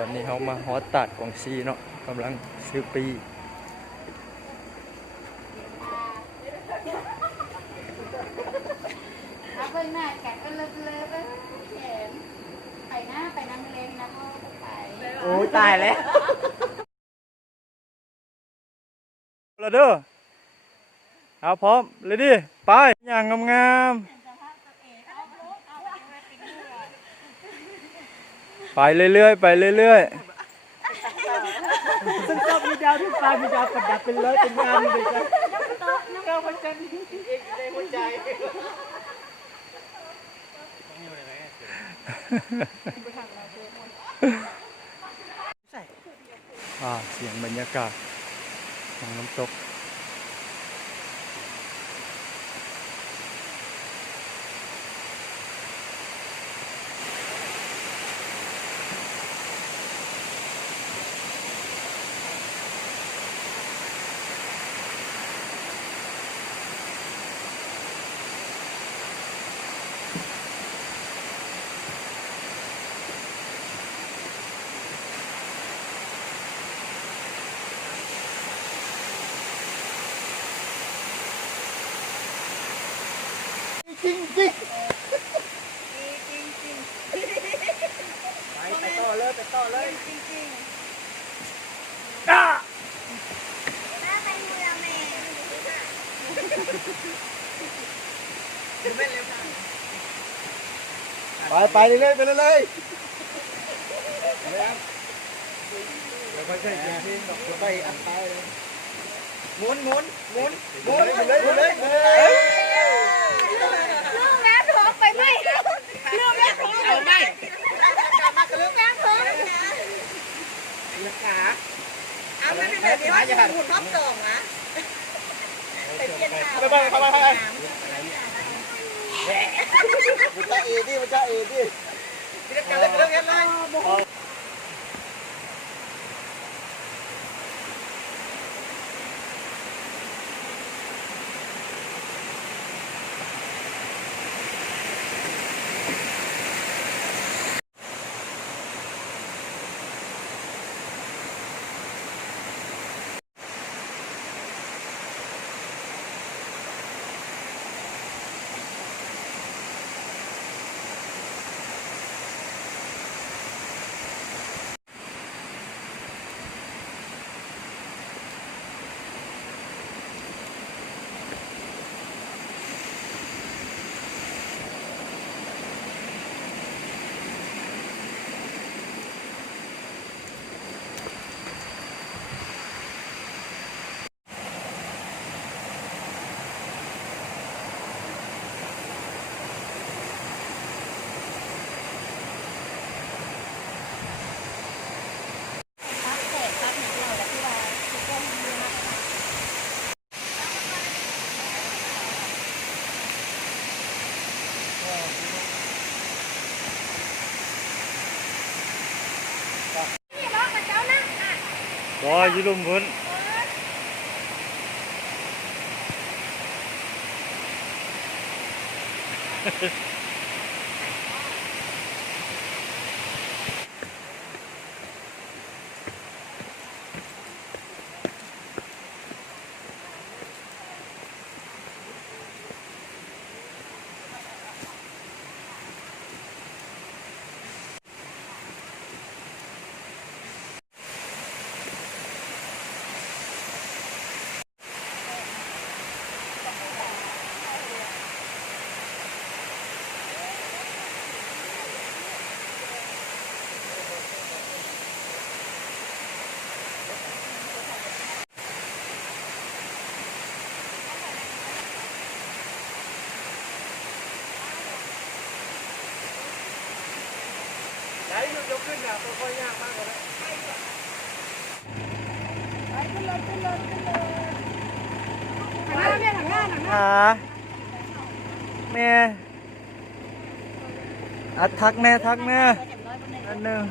ตอนนี้เขามาฮอตตัดของซีเนาะกำลังซื้อปีเอาเบิ่งหน้าแกะก็เลิฟแขนไปหน้าไปนั่งเล่นนะพ่อไปโอ้ตายแล้วแล้วเด้อเอาพร้อมเลยดิไปอย่างงามๆไปเรื่อยๆไปเรื่อยๆซึ่งก็มีดาวที่ปลายมีดาวประดับเป็นเลยเป็นงานเลยจ้ะน้ำเกลือหัวใจเอกในหัวใจเสียงบรรยากาศของน้ำตกจริงจริงไปต่อเลยไปต่อเลยจริงจริงแม่ไปเมืองแม่ไปเรื่อยไปเรื่อยเดี๋ยวไปใส่ยาที่ดอกไปอัดไปหมุนเลยลืมแล้วท้องไปไหมลืมแล้วท้องไปไหมลืมแล้วท้องราคาเอาไม่เป็นแบบนี้ว่าจะหุ่นท็อปส่งนะไปเปลี่ยนข่าวไปมันจะเอดิมันจะเอดิเรื่องกันเลยบ่อยู่ลุมพุ่นไหนยกขึ้นเนี่ยค่อยๆยากมากเลยไปขึ้นรถหน้าเนี่ยหน้าแม่ทักแม่อันหนึ่ง